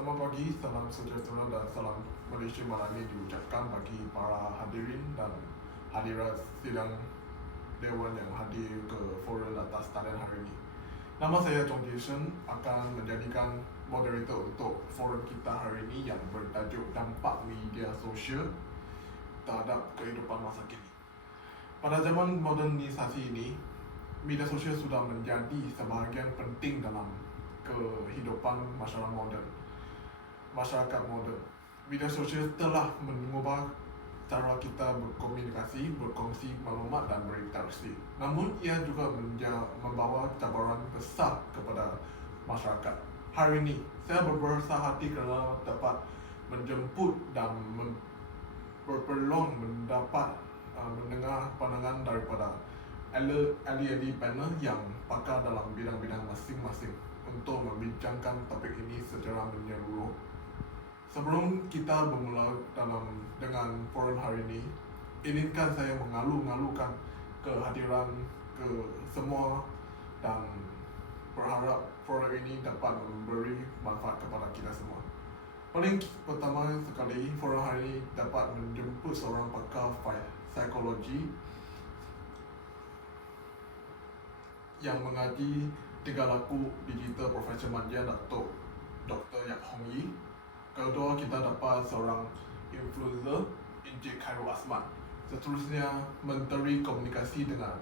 Selamat pagi, salam sejahtera dan salam Malaysia malam ini diucapkan bagi para hadirin dan hadirat sidang Dewan yang hadir ke forum atas talian hari ini. Nama saya Chong Jason akan menjadikan moderator untuk forum kita hari ini yang bertajuk Dampak Media Sosial terhadap kehidupan masa kini. Pada zaman modernisasi ini, media sosial sudah menjadi sebahagian penting dalam kehidupan masyarakat moden. Media sosial telah mengubah cara kita berkomunikasi, berkongsi maklumat dan berinteraksi. Namun ia juga membawa cabaran besar kepada masyarakat. Hari ini saya berbesar hati kerana dapat menjemput dan berpeluang mendengar pandangan daripada ahli-ahli panel yang pakar dalam bidang-bidang masing-masing untuk membincangkan topik ini secara menyeluruh. Sebelum kita bermula dengan forum hari ini, izinkan saya mengalu-ngalukan kehadiran ke semua dan berharap forum ini dapat memberi manfaat kepada kita semua. Paling pertama sekali, forum hari ini dapat menjemput seorang pakar psikologi yang mengaji tingkah laku digital profesional dia, Dr. Yap Hong Yi. Kedua, kita dapat seorang influencer, Encik Khairul Asman. Seterusnya, Menteri Komunikasi dengan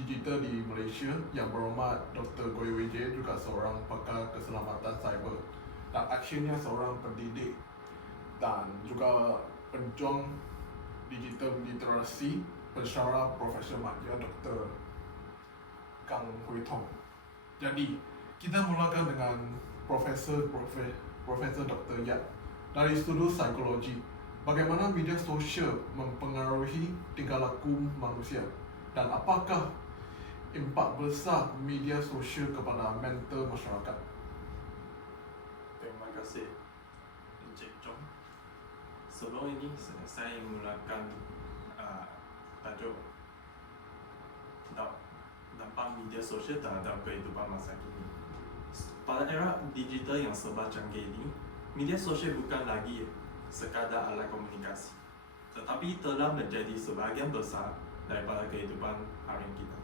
Digital di Malaysia yang berhormat Dr. Goy Wijay, juga seorang pakar keselamatan cyber. Dan akhirnya seorang pendidik dan juga penjuang digital literasi, pensyarah profesional dia, Dr. Kang Hui Tong. Jadi, kita mulakan dengan Profesor Dr. Yap dari studi psikologi. Bagaimana media sosial mempengaruhi tingkah laku manusia dan apakah impak besar media sosial kepada mental masyarakat? Terima kasih, Encik Chong. Sebelum ini saya mulakan tajuk dampak media sosial terhadap kehidupan masa kini. Pada era digital yang serba canggih ini, media sosial bukan lagi sekadar alat komunikasi, tetapi telah menjadi sebahagian besar daripada kehidupan harian kita.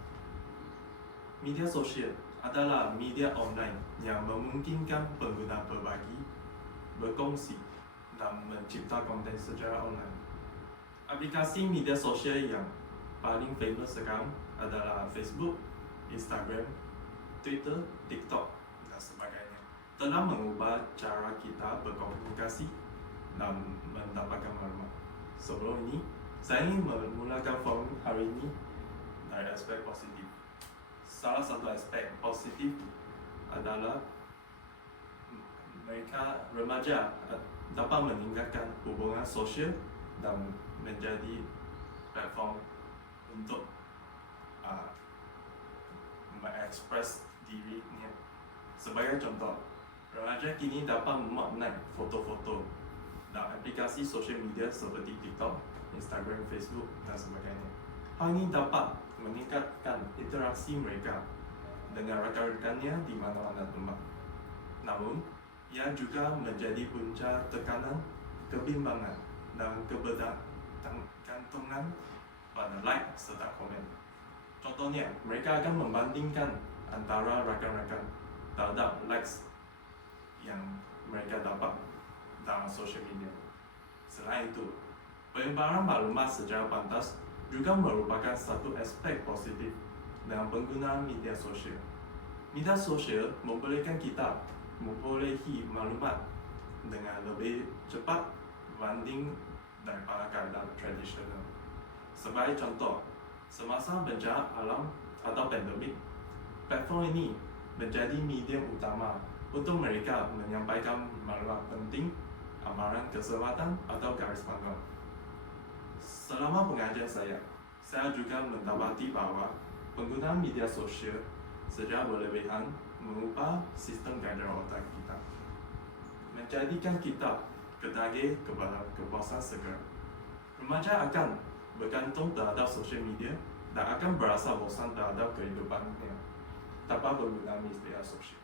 Media sosial adalah media online yang memungkinkan pengguna berbagi, berkongsi, dan mencipta konten secara online. Aplikasi media sosial yang paling famous sekarang adalah Facebook, Instagram, Twitter, TikTok, dan sebagainya. Telah mengubah cara kita berkomunikasi dan mendapatkan maklumat. Sebelum ini, saya ingin memulakan forum hari ini dari aspek positif. Salah satu aspek positif adalah mereka remaja dapat meningkatkan hubungan sosial dan menjadi platform untuk mengekspres dirinya. Sebagai contoh, remaja kini dapat memaknai foto-foto dan aplikasi sosial media seperti TikTok, Instagram, Facebook, dan sebagainya. Hal ini dapat meningkatkan interaksi mereka dengan rakan-rakannya di mana-mana tempat. Namun, ia juga menjadi punca tekanan, kebimbangan, dan kebergantungan pada like serta komen. Contohnya, mereka akan membandingkan antara rakan-rakan terhadap likes yang mereka dapat dalam sosial media. Selain itu, penyebaran maklumat secara pantas juga merupakan satu aspek positif dalam penggunaan media sosial. Media sosial membolehkan kita memperolehi maklumat dengan lebih cepat berbanding daripada keadaan tradisional. Sebagai contoh, semasa bencana alam atau pandemik, platform ini menjadi medium utama untuk mereka menyampaikan maklumat penting, amaran keselamatan atau garis panjang. Selama pengajian saya juga mendapati bahawa penggunaan media sosial secara berlebihan mengubah sistem kadar otak kita, menjadikan kita ketagih kepada kepuasan segera. Remaja akan bergantung terhadap sosial media dan akan berasa bosan terhadap kehidupannya tanpa penggunaan media sosial.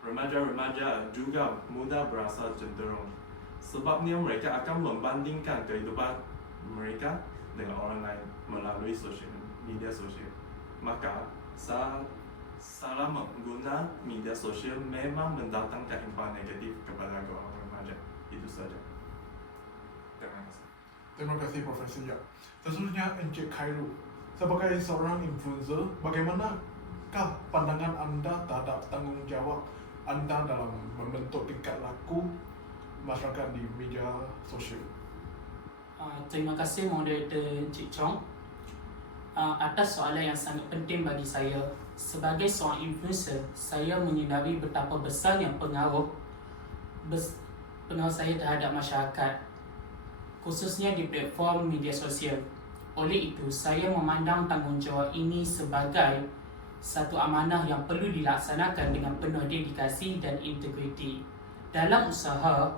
Remaja-remaja juga mudah berasa cenderung. Sebabnya mereka akan membandingkan kehidupan mereka dengan orang lain melalui media sosial. Maka, salah mengguna media sosial memang mendatangkan impak negatif kepada orang remaja. Itu saja. Terima kasih. Terima kasih Profesor Yap. Seterusnya Encik Khairul. Sebagai seorang influencer, bagaimanakah pandangan anda terhadap tanggungjawab anda dalam membentuk tingkah laku masyarakat di media sosial? Terima kasih moderator Encik Chong atas soalan yang sangat penting bagi saya. Sebagai seorang influencer, saya menyedari betapa besarnya pengaruh saya terhadap masyarakat, khususnya di platform media sosial. Oleh itu, saya memandang tanggungjawab ini sebagai satu amanah yang perlu dilaksanakan dengan penuh dedikasi dan integriti. Dalam usaha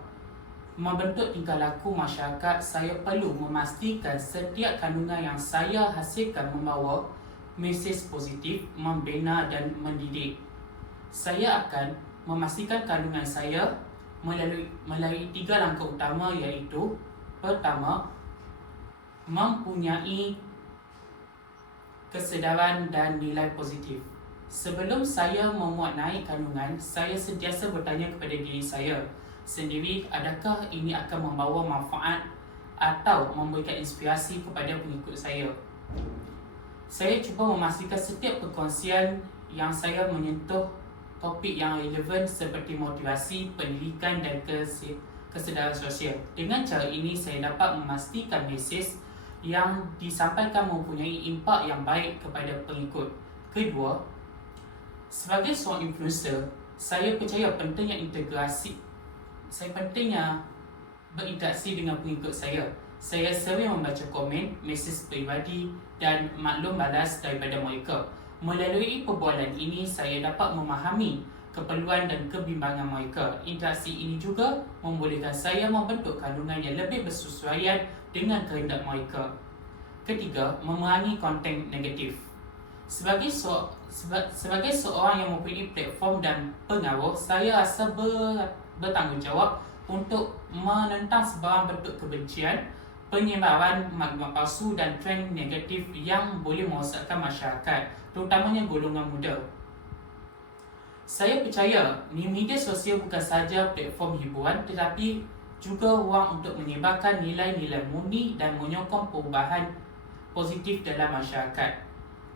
membentuk tingkah laku masyarakat, saya perlu memastikan setiap kandungan yang saya hasilkan membawa mesej positif, membina dan mendidik. Saya akan memastikan kandungan saya melalui 3 langkah utama, iaitu pertama, mempunyai kesedaran dan nilai positif. Sebelum saya memuat naik kandungan, saya sentiasa bertanya kepada diri saya sendiri, adakah ini akan membawa manfaat atau memberikan inspirasi kepada pengikut saya. Saya cuba memastikan setiap perkongsian yang saya menyentuh topik yang relevan seperti motivasi, pendidikan dan kesedaran sosial. Dengan cara ini, saya dapat memastikan mesej yang disampaikan mempunyai impak yang baik kepada pengikut. Kedua, sebagai seorang influencer, saya percaya pentingnya berinteraksi dengan pengikut saya. Saya sering membaca komen, mesej peribadi dan maklum balas daripada mereka. Melalui perbualan ini, saya dapat memahami keperluan dan kebimbangan mereka. Interaksi ini juga membolehkan saya membentuk kandungan yang lebih bersesuaian dengan kehendak mereka. Ketiga, memerangi konten negatif. Sebagai seorang yang mempunyai platform dan pengaruh, saya rasa bertanggungjawab untuk menentang sebarang bentuk kebencian, penyebaran maklumat palsu dan trend negatif yang boleh merosakkan masyarakat, terutamanya golongan muda. Saya percaya media sosial bukan sahaja platform hiburan, tetapi juga ruang untuk menyebarkan nilai-nilai murni dan menyokong perubahan positif dalam masyarakat.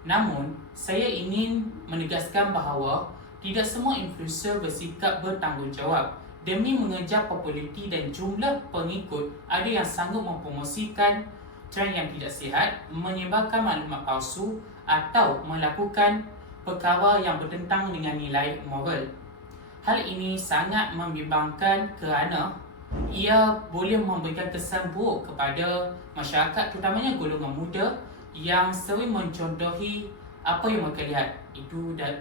Namun, saya ingin menegaskan bahawa tidak semua influencer bersikap bertanggungjawab. Demi mengejar populariti dan jumlah pengikut, ada yang sanggup mempromosikan trend yang tidak sihat, menyebarkan maklumat palsu atau melakukan perkara yang bertentang dengan nilai moral. Hal ini sangat membimbangkan kerana ia boleh memberikan kesan buruk kepada masyarakat, terutamanya golongan muda yang sering mencontohi apa yang mereka lihat.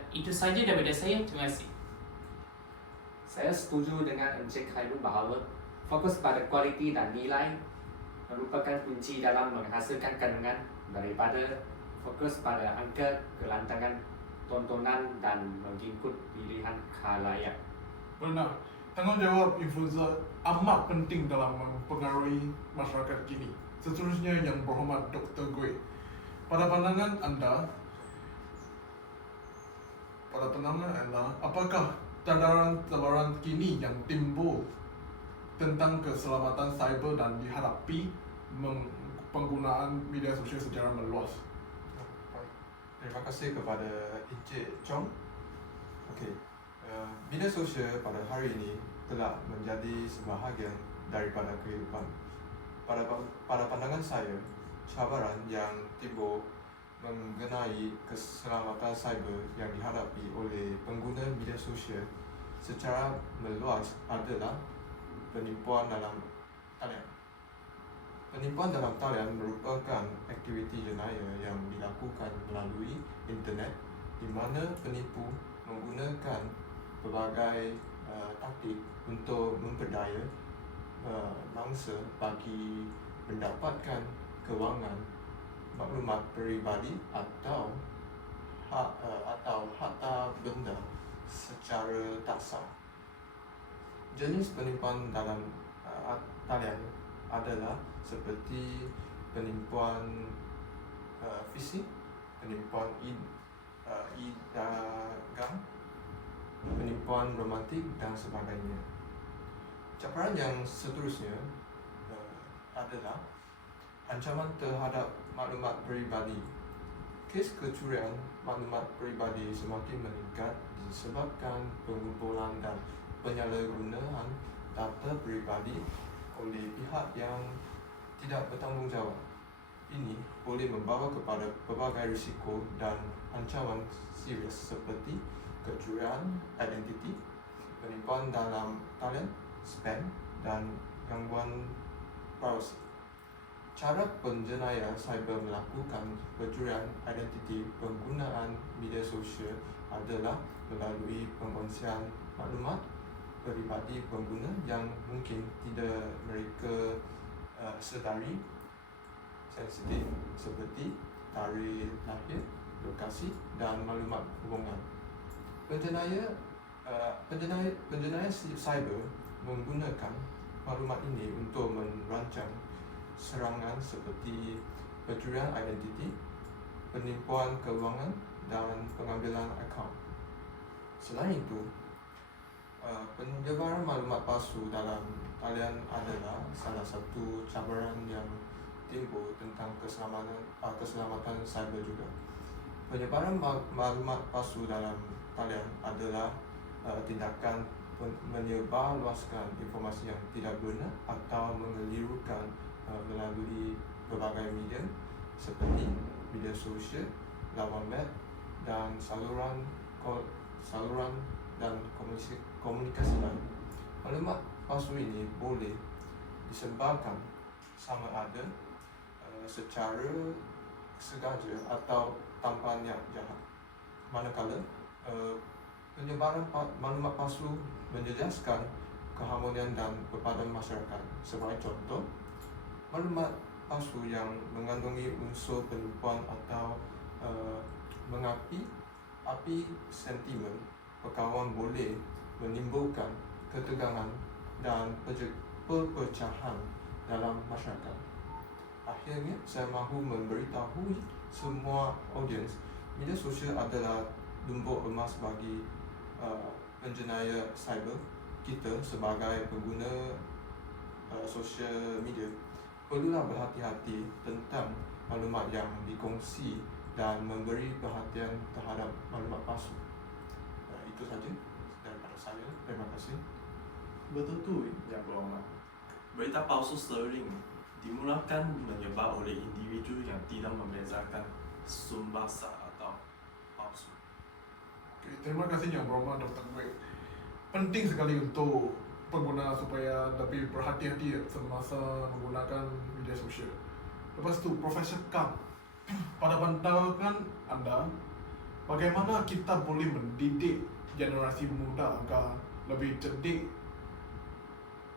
Itu sahaja daripada saya. Terima kasih. Saya setuju dengan Encik Khairul bahawa fokus pada kualiti dan nilai merupakan kunci dalam menghasilkan kandungan daripada fokus pada angka, kelantangan tontonan dan mengikut pilihan khalayak. Benar, tanggungjawab influencer amat penting dalam mempengaruhi masyarakat kini. Seterusnya Yang Berhormat Dr. Gui. Pada pandangan anda, apakah cabaran kini yang timbul tentang keselamatan cyber dan dihadapi penggunaan media sosial secara meluas? Terima kasih kepada Encik Chong. Media sosial pada hari ini telah menjadi sebahagian daripada kehidupan. Pada pandangan saya, cabaran yang timbul mengenai keselamatan cyber yang dihadapi oleh pengguna media sosial secara meluas adalah penipuan dalam talian. Penipuan dalam talian merupakan aktiviti jenayah yang dilakukan melalui internet di mana penipu menggunakan pelbagai taktik untuk memperdaya mangsa bagi mendapatkan kewangan, maklumat peribadi atau harta benda secara tak sah. Jenis penipuan dalam talian adalah seperti penipuan phishing, penipuan e-dagang, penipuan romantik dan sebagainya. Cabaran yang seterusnya adalah ancaman terhadap maklumat peribadi. Kes kecurian maklumat peribadi semakin meningkat disebabkan pengumpulan dan penyalahgunaan data peribadi oleh pihak yang tidak bertanggungjawab. Ini boleh membawa kepada pelbagai risiko dan ancaman serius seperti kecurian identiti, penipuan dalam talian, spam dan gangguan privasi. Cara penjenayah cyber melakukan pencurian identiti penggunaan media sosial adalah melalui pengkongsian maklumat peribadi pengguna yang mungkin tidak mereka sedari, sensitif seperti tarikh lahir, lokasi dan maklumat hubungan. Penjenayah cyber menggunakan maklumat ini untuk merancang serangan seperti pencurian identiti, penipuan keuangan dan pengambilan akaun. Selain itu, penyebaran maklumat palsu dalam talian adalah salah satu cabaran yang timbul tentang keselamatan cyber juga. Penyebaran maklumat palsu dalam talian adalah tindakan menyebarluaskan informasi yang tidak benar atau mengelirukan melalui berbagai media seperti media sosial, laman web dan saluran dan komunikasi lain. Maklumat palsu ini boleh disebarkan sama ada secara sengaja atau tanpa niat jahat. Manakala penyebaran maklumat palsu menjejaskan keharmonian dan kepadan masyarakat. Sebagai contoh, maklumat palsu yang mengandungi unsur penipuan atau mengapi sentimen perkawan boleh menimbulkan ketegangan dan perpecahan dalam masyarakat. Akhirnya, saya mahu memberitahu semua audiens, media sosial adalah lumbuk emas bagi penjenayah cyber. Kita sebagai pengguna sosial media perlulah berhati-hati tentang maklumat yang dikongsi dan memberi perhatian terhadap maklumat palsu. Itu saja daripada saya. Terima kasih. Betul tu yang berhormat. Berita palsu sering dimulakan menyebar oleh individu yang tidak membezakan sumber sah atau palsu. Okay, terima kasih Yang Berhormat Dr. Greg. Penting sekali untuk pengguna supaya lebih berhati-hati semasa menggunakan media sosial. Lepas tu, Profesor Kang, pada pandangan anda, bagaimana kita boleh mendidik generasi muda agar lebih cerdik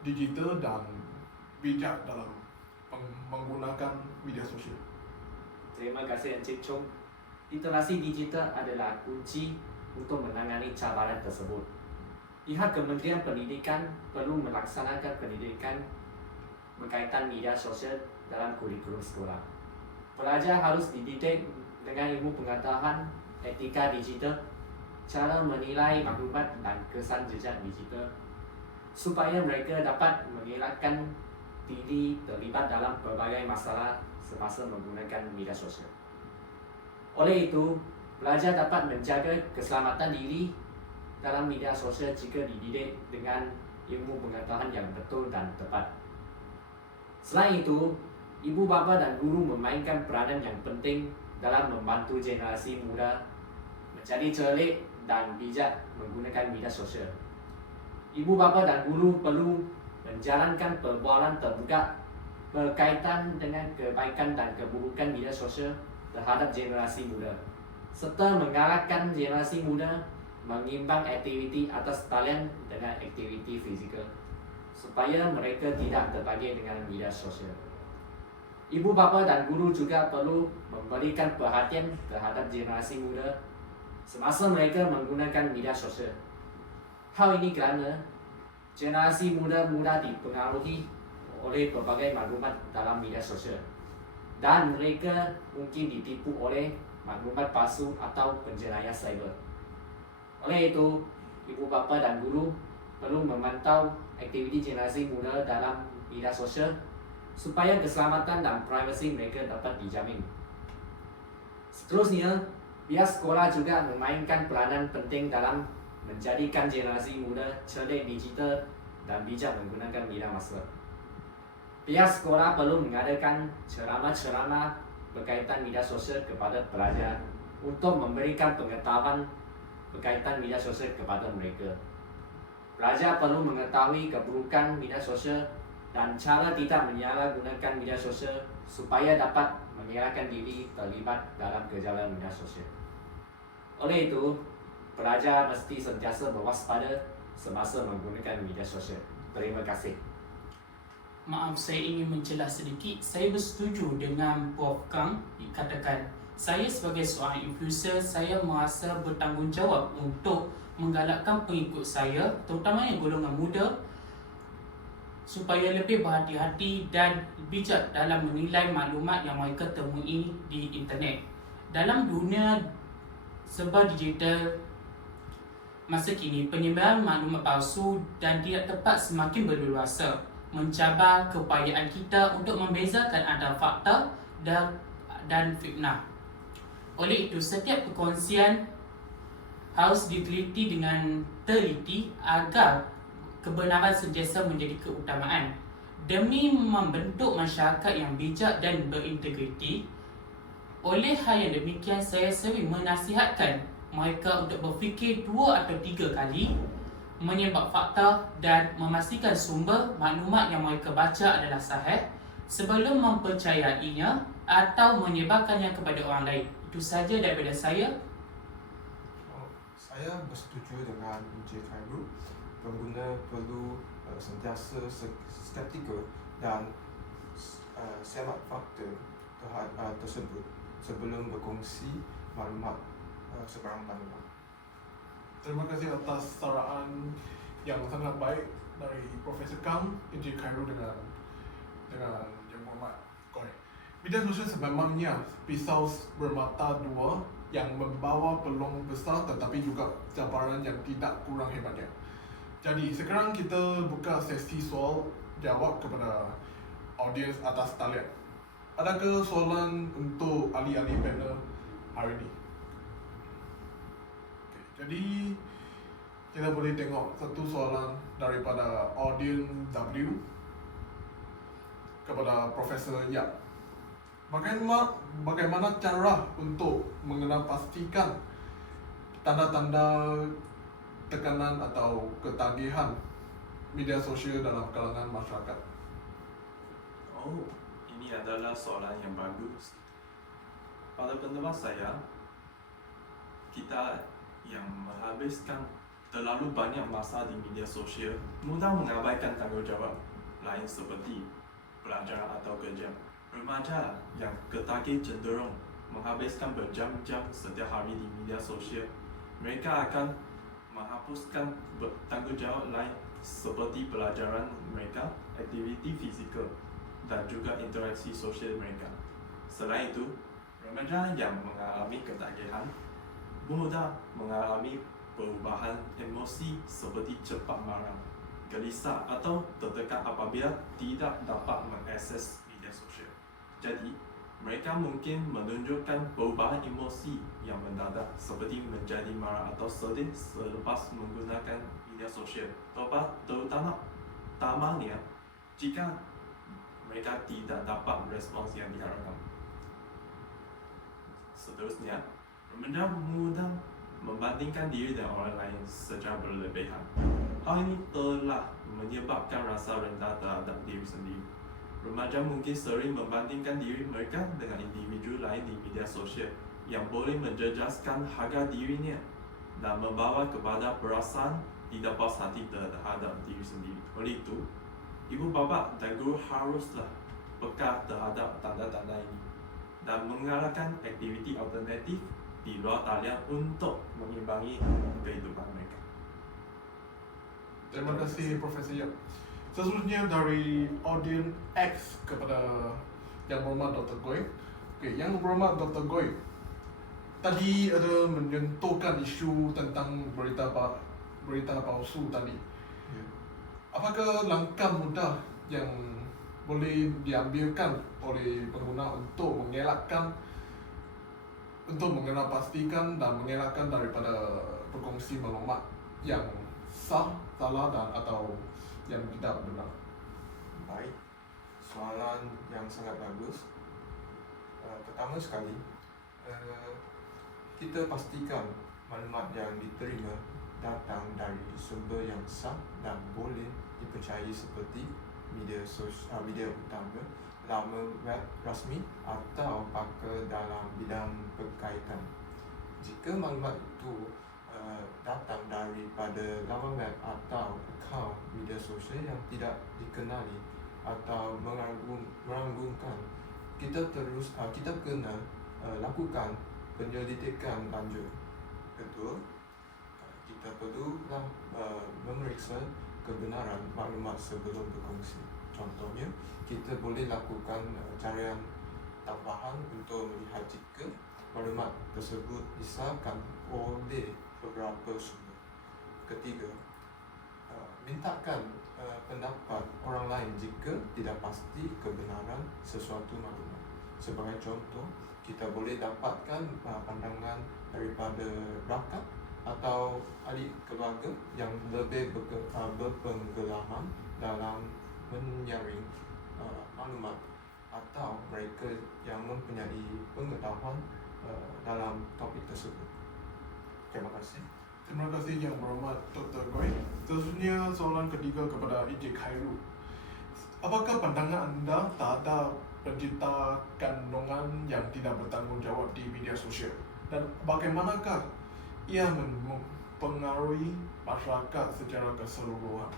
digital dan bijak dalam menggunakan media sosial? Terima kasih Encik Chong. Literasi digital adalah kunci untuk menangani cabaran tersebut. Pihak Kementerian Pendidikan perlu melaksanakan pendidikan berkaitan media sosial dalam kurikulum sekolah. Pelajar harus dididik dengan ilmu pengetahuan etika digital, cara menilai maklumat dan kesan jejak digital, supaya mereka dapat mengelakkan diri terlibat dalam berbagai masalah semasa menggunakan media sosial. Oleh itu, pelajar dapat menjaga keselamatan diri dalam media sosial jika dididik dengan ilmu pengetahuan yang betul dan tepat. Selain itu, ibu bapa dan guru memainkan peranan yang penting dalam membantu generasi muda menjadi cerdik dan bijak menggunakan media sosial. Ibu bapa dan guru perlu menjalankan perbualan terbuka berkaitan dengan kebaikan dan keburukan media sosial terhadap generasi muda, serta mengalahkan generasi muda mengimbang aktiviti atas talian dengan aktiviti fizikal supaya mereka tidak terbagi dengan media sosial. Ibu bapa dan guru juga perlu memberikan perhatian terhadap generasi muda semasa mereka menggunakan media sosial. Hal ini kerana generasi muda mudah dipengaruhi oleh berbagai maklumat dalam media sosial dan mereka mungkin ditipu oleh maklumat palsu atau penjenayah cyber. Oleh itu, ibu bapa dan guru perlu memantau aktiviti generasi muda dalam media sosial supaya keselamatan dan privasi mereka dapat dijamin. Seterusnya, pihak sekolah juga memainkan peranan penting dalam menjadikan generasi muda cerdik digital dan bijak menggunakan media massa. Pihak sekolah perlu mengadakan ceramah-ceramah berkaitan media sosial kepada pelajar untuk memberikan pengetahuan berkaitan media sosial kepada mereka. Pelajar perlu mengetahui keburukan media sosial dan cara tidak menyalahgunakan media sosial supaya dapat mengelakkan diri terlibat dalam kejahatan media sosial. Oleh itu, pelajar mesti sentiasa berwaspada semasa menggunakan media sosial. Terima kasih. Maaf, saya ingin mencelah sedikit. Saya bersetuju dengan Prof. Kang dikatakan. Saya sebagai seorang influencer, saya merasa bertanggungjawab untuk menggalakkan pengikut saya, terutamanya golongan muda, supaya lebih berhati-hati dan bijak dalam menilai maklumat yang mereka temui di internet. Dalam dunia serba digital masa kini, penyebaran maklumat palsu dan tidak tepat semakin berleluasa, mencabar keupayaan kita untuk membezakan antara fakta dan fitnah. Oleh itu, setiap perkongsian harus diteliti dengan teliti agar kebenaran sentiasa menjadi keutamaan. Demi membentuk masyarakat yang bijak dan berintegriti, oleh hal yang demikian, saya sering menasihatkan mereka untuk berfikir 2 atau 3 kali, menyebab fakta dan memastikan sumber maklumat yang mereka baca adalah sahih sebelum mempercayainya atau menyebarkannya kepada orang lain. Itu saja daripada saya. Saya bersetuju dengan Encik Khairul. Pengguna perlu sentiasa skeptikal dan semak fakta tersebut sebelum berkongsi maklumat sebarang-barang. Terima kasih atas saraan yang sangat baik dari Profesor Kang, Encik Khairul dengan Yang Berhormat Koi. Media sosial sememangnya pisau bermata dua yang membawa peluang besar tetapi juga cabaran yang tidak kurang hebatnya. Jadi sekarang kita buka sesi soal jawab kepada audiens atas talian. Adakah soalan untuk ahli-ahli panel hari ini? Okay, jadi kita boleh tengok satu soalan daripada audiens W kepada Profesor Yap. Bagaimana cara untuk mengenal pastikan tanda-tanda tekanan atau ketagihan media sosial dalam kalangan masyarakat? Oh, ini adalah soalan yang bagus. Pada pendapat saya, kita yang menghabiskan terlalu banyak masa di media sosial mudah mengabaikan tanggungjawab lain seperti pelajaran atau kerja. Remaja yang ketagih cenderung menghabiskan berjam-jam setiap hari di media sosial. Mereka akan menghapuskan tanggungjawab lain seperti pelajaran mereka, aktiviti fizikal dan juga interaksi sosial mereka. Selain itu, remaja yang mengalami ketagihan mudah mengalami perubahan emosi seperti cepat marah, gelisah atau tertekan apabila tidak dapat mengakses media sosial. Jadi, mereka mungkin menunjukkan perubahan emosi yang mendadak seperti menjadi marah atau sedih selepas menggunakan media sosial, terutamanya jika mereka tidak dapat respons yang diharapkan. Seterusnya, remaja mudah membandingkan diri dengan orang lain secara berlebihan. Hal ini telah menyebabkan rasa rendah terhadap diri sendiri. Remaja mungkin sering membandingkan diri mereka dengan individu lain di media sosial yang boleh menjejaskan harga dirinya dan membawa kepada perasaan tidak puas hati terhadap diri sendiri. Oleh itu, ibu bapa dan guru haruslah peka terhadap tanda-tanda ini dan mengalahkan aktiviti alternatif di luar talian untuk mengimbangi kehidupan mereka. Terima kasih Profesor Yap. Seterusnya dari audiens X kepada Yang Berhormat Dr. Goy. Okey, Yang Berhormat Dr. Goy, tadi ada menyentuhkan isu tentang berita palsu tadi. Ya. Apakah langkah mudah yang boleh diambilkan oleh pengguna untuk pastikan dan mengelakkan daripada berkongsi maklumat yang sah, salah dan atau yang tidak benar? Baik, soalan yang sangat bagus. Pertama sekali, kita pastikan maklumat yang diterima datang dari sumber yang sah dan boleh dipercayai seperti media utama, laman web rasmi atau pakar dalam bidang berkaitan. Jika maklumat itu datang daripada laman web atau akaun media sosial yang tidak dikenali atau meragukan, kita kena lakukan penyelidikan lanjut. Kedua, kita perlulah memeriksa kebenaran maklumat sebelum berkongsi. Contohnya, kita boleh lakukan carian tambahan untuk melihat jika maklumat tersebut disahkan oleh beberapa sumber. Ketiga, mintakan pendapat orang lain jika tidak pasti kebenaran sesuatu maklumat. Sebagai contoh, kita boleh dapatkan pandangan daripada rakan atau ahli keluarga yang lebih berpengalaman dalam menyaring maklumat atau mereka yang mempunyai pengetahuan dalam topik tersebut. Terima kasih. Terima kasih Yang Berhormat Dr. Goy. Seterusnya soalan ketiga kepada Encik Khairul. Apakah pandangan anda terhadap pencipta kandungan yang tidak bertanggungjawab di media sosial, dan bagaimanakah ia mempengaruhi masyarakat secara keseluruhan?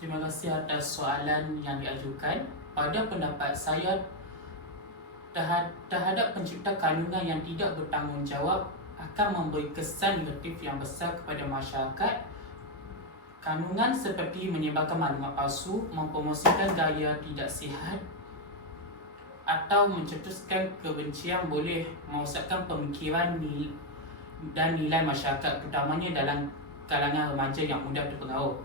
Terima kasih atas soalan yang diajukan. Pada pendapat saya, terhadap pencipta kandungan yang tidak bertanggungjawab akan memberi kesan negatif yang besar kepada masyarakat. Kandungan seperti menyebarkan maklumat palsu, mempromosikan gaya tidak sihat atau mencetuskan kebencian boleh merosakkan pemikiran dan nilai masyarakat, terutamanya dalam kalangan remaja yang mudah terpengaruh.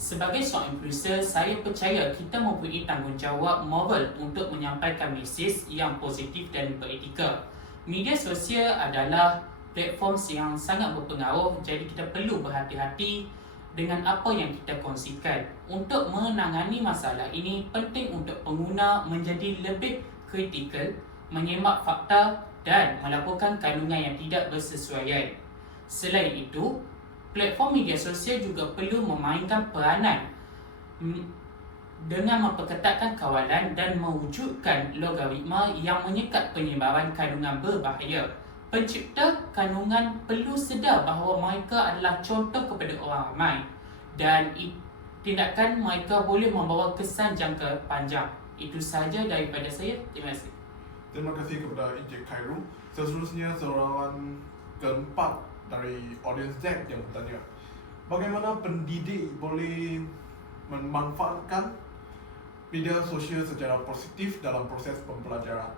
Sebagai seorang influencer, saya percaya kita mempunyai tanggungjawab moral untuk menyampaikan mesej yang positif dan beretika. Media sosial adalah platform yang sangat berpengaruh, jadi kita perlu berhati-hati dengan apa yang kita kongsikan. Untuk menangani masalah ini, penting untuk pengguna menjadi lebih kritikal, menyemak fakta dan melaporkan kandungan yang tidak bersesuaian. Selain itu, platform media sosial juga perlu memainkan peranan dengan memperketatkan kawalan dan mewujudkan logaritma yang menyekat penyebaran kandungan berbahaya. Pencipta kandungan perlu sedar bahawa mereka adalah contoh kepada orang ramai dan tindakan mereka boleh membawa kesan jangka panjang. Itu sahaja daripada saya. Terima kasih. Terima kasih kepada Encik Khairul. Seterusnya soalan keempat dari audiens Z yang bertanya, bagaimana pendidik boleh memanfaatkan media sosial secara positif dalam proses pembelajaran?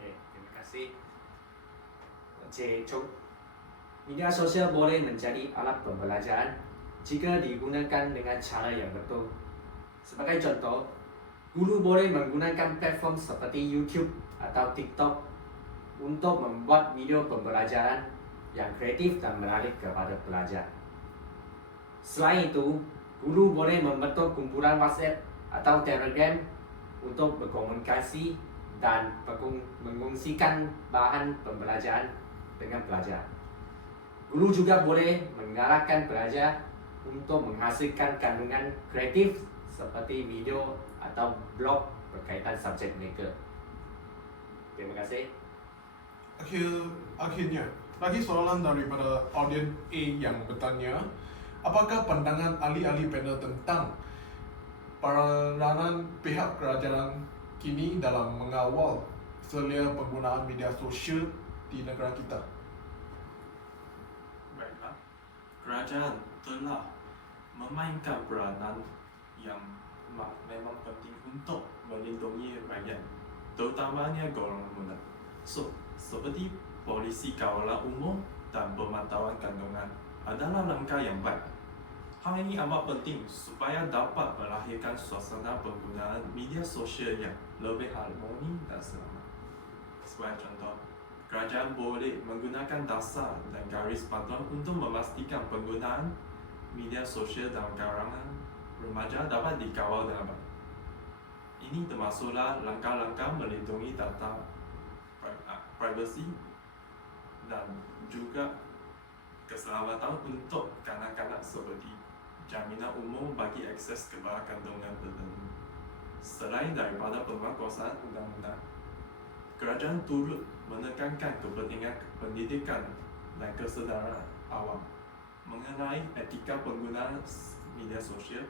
Terima kasih. Encik Chong, media sosial boleh menjadi alat pembelajaran jika digunakan dengan cara yang betul. Sebagai contoh, guru boleh menggunakan platform seperti YouTube atau TikTok untuk membuat video pembelajaran yang kreatif dan menarik kepada pelajar. Selain itu, guru boleh membentuk kumpulan WhatsApp atau Telegram untuk berkomunikasi dan mengungsikan bahan pembelajaran dengan pelajar. Guru juga boleh mengarahkan pelajar untuk menghasilkan kandungan kreatif seperti video atau blog berkaitan subjek mereka. Terima kasih. Akhirnya, lagi soalan daripada audiens A yang bertanya, apakah pandangan ahli-ahli panel tentang peranan pihak kerajaan kini dalam mengawal selia penggunaan media sosial di negara kita? Baiklah, kerajaan telah memainkan peranan yang memang penting untuk melindungi rakyat, terutamanya golongan muda. Seperti polisi kawalan umum dan pemantauan kandungan adalah langkah yang baik. Hal ini amat penting supaya dapat melahirkan suasana penggunaan media sosial yang lebih harmoni dan selamat. Sebagai contoh, kerajaan boleh menggunakan dasar dan garis panduan untuk memastikan penggunaan media sosial dalam kalangan remaja dapat dikawal dengan baik. Ini termasuklah langkah-langkah melindungi data privasi dan juga keselamatan untuk kanak-kanak seperti jaminan umum bagi akses kepada kandungan tertentu. Selain daripada penguatkuasaan undang-undang, kerajaan turut menekankan kepentingan pendidikan dan kesedaran awam mengenai etika penggunaan media sosial.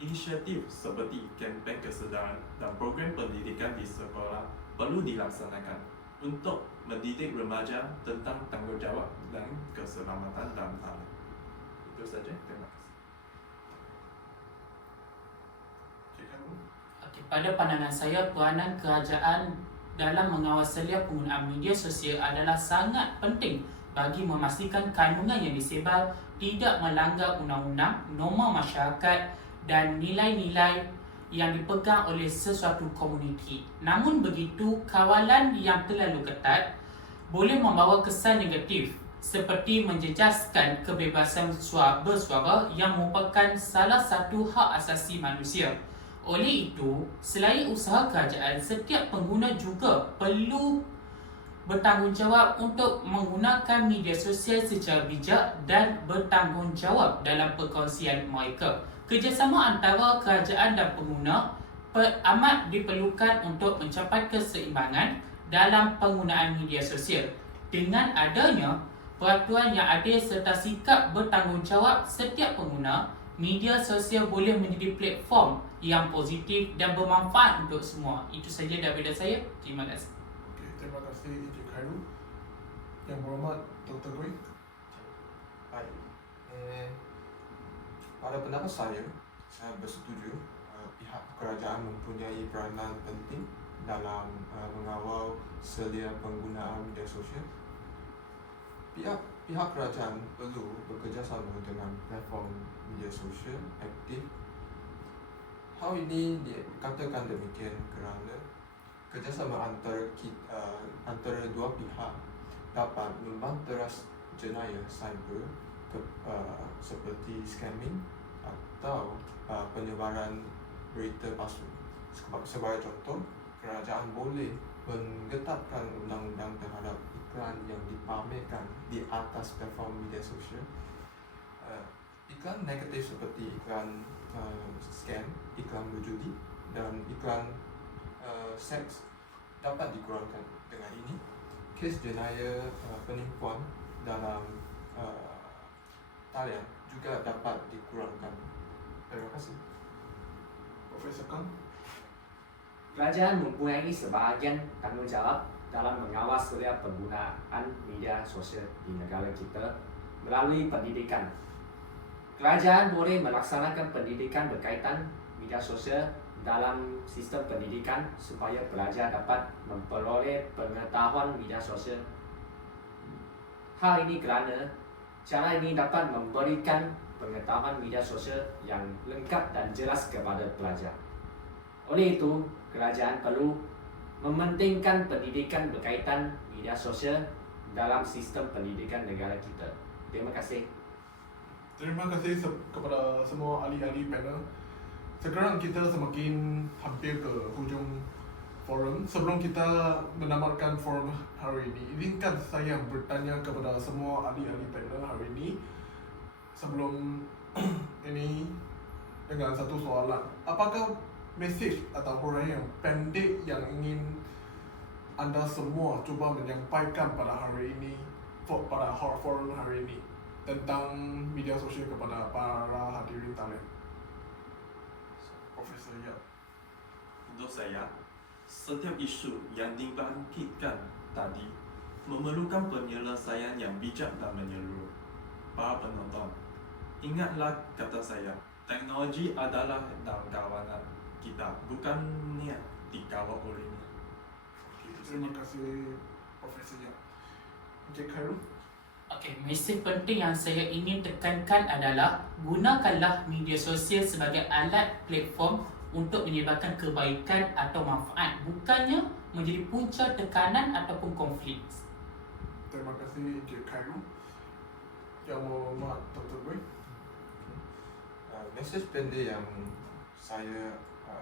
Inisiatif seperti kempen kesedaran dan program pendidikan di sekolah perlu dilaksanakan untuk mendidik remaja tentang tanggungjawab dan keselamatan dalam talian. Itu saja, terima kasih. Okey, pada pandangan saya, peranan kerajaan dalam mengawal selia penggunaan media sosial adalah sangat penting bagi memastikan kandungan yang disebar tidak melanggar undang-undang, norma masyarakat dan nilai-nilai yang dipegang oleh sesuatu komuniti. Namun begitu, kawalan yang terlalu ketat boleh membawa kesan negatif seperti menjejaskan kebebasan bersuara yang merupakan salah satu hak asasi manusia. Oleh itu, selain usaha kerajaan, setiap pengguna juga perlu bertanggungjawab untuk menggunakan media sosial secara bijak dan bertanggungjawab dalam perkongsian mereka. Kerjasama antara kerajaan dan pengguna amat diperlukan untuk mencapai keseimbangan dalam penggunaan media sosial. Dengan adanya peraturan yang adil serta sikap bertanggungjawab setiap pengguna, media sosial boleh menjadi platform yang positif dan bermanfaat untuk semua. Itu saja daripada saya. Terima kasih. Okey, terima kasih Encik Khairul. Yang berhormat Dr. Gui. Baik. Pada pendapat saya bersetuju pihak kerajaan mempunyai peranan penting dalam mengawal selia penggunaan media sosial. Pihak kerajaan perlu bekerjasama dengan platform media sosial aktif. Hal ini dikatakan demikian kerana kerjasama antara dua pihak dapat membanteras jenayah cyber seperti scamming atau penyebaran berita palsu. Sebagai contoh, kerajaan boleh menggetarkan undang-undang terhadap iklan yang dipamerkan di atas platform media sosial. Iklan negatif seperti iklan scam, iklan berjudi dan iklan seks dapat dikurangkan. Dengan ini, kes jenayah penipuan dalam talian juga dapat dikurangkan. Terima kasih. Profesor Kang. Kerajaan mempunyai sebahagian tanggungjawab dalam mengawal selia penggunaan media sosial di negara kita melalui pendidikan. Kerajaan boleh melaksanakan pendidikan berkaitan media sosial dalam sistem pendidikan supaya pelajar dapat memperoleh pengetahuan media sosial. Hal ini kerana cara ini dapat memberikan pengetahuan media sosial yang lengkap dan jelas kepada pelajar. Oleh itu, kerajaan perlu mementingkan pendidikan berkaitan media sosial dalam sistem pendidikan negara kita. Terima kasih. Terima kasih kepada semua ahli-ahli panel. Sekarang kita semakin hampir ke hujung forum. Sebelum kita menamatkan forum hari ini, izinkan saya bertanya kepada semua ahli-ahli panel hari ini sebelum ini dengan satu soalan. Apakah mesej atau huraian yang pendek yang ingin anda semua cuba menyampaikan pada hari ini, pada forum hari ini tentang media sosial kepada para hadirin talian? Profesor Yap. Untuk saya, setiap isu yang dibangkitkan tadi memerlukan penyelesaian yang bijak dan menyeluruh. Para penonton, ingatlah kata saya, teknologi adalah dalam kawanan kita, bukannya dikawal olehnya. Itu Terima saja. kasih Profesor Yap. Encik Khairul. Okey, mesej penting yang saya ingin tekankan adalah gunakanlah media sosial sebagai alat platform untuk menyebarkan kebaikan atau manfaat, bukannya menjadi punca tekanan ataupun konflik. Terima kasih Encik Khairul. Yang Mohd Dr. Boy. Mesej pendek yang saya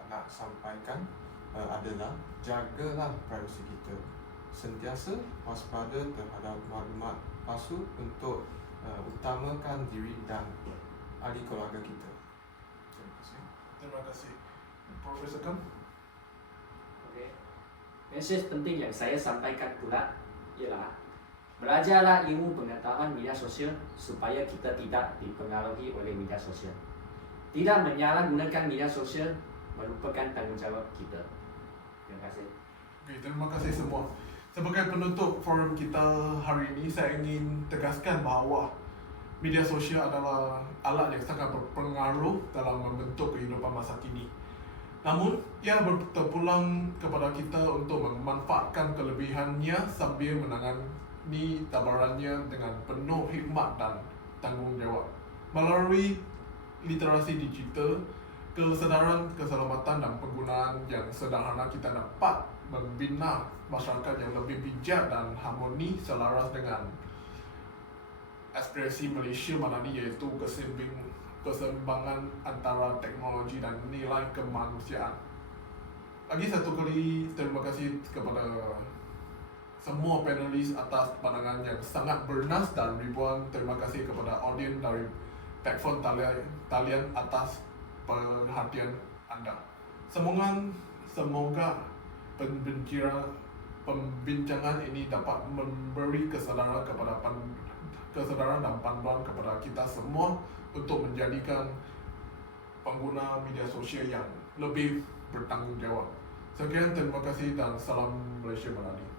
nak sampaikan adalah jagalah privasi kita. Sentiasa waspada terhadap maklumat palsu untuk utamakan diri dan ahli keluarga kita. Terima kasih. Terima kasih. Profesor Kam. Okey. Mesej penting yang saya sampaikan pula ialah belajarlah ilmu pengetahuan media sosial supaya kita tidak dipengaruhi oleh media sosial. Tidak menyalahgunakan media sosial merupakan tanggungjawab kita. Terima kasih. Okay, terima kasih semua. Sebagai penutup forum kita hari ini, saya ingin tegaskan bahawa media sosial adalah alat yang sangat berpengaruh dalam membentuk kehidupan masa kini. Namun, ia terpulang kepada kita untuk memanfaatkan kelebihannya sambil menangani tabarannya dengan penuh hikmat dan tanggungjawab. Melalui literasi digital, kesedaran keselamatan dan penggunaan yang sederhana, kita dapat membina masyarakat yang lebih bijak dan harmoni selaras dengan aspirasi Malaysia mana ni, iaitu keseimbangan antara teknologi dan nilai kemanusiaan. Lagi satu kali terima kasih kepada semua panelis atas pandangan yang sangat bernas, dan ribuan terima kasih kepada audiens dari Peckford Talian atas perhatian anda. Semoga pembincangan ini dapat memberi kesedaran dan panduan kepada kita semua untuk menjadikan pengguna media sosial yang lebih bertanggungjawab. Sekian, terima kasih dan salam Malaysia Melati.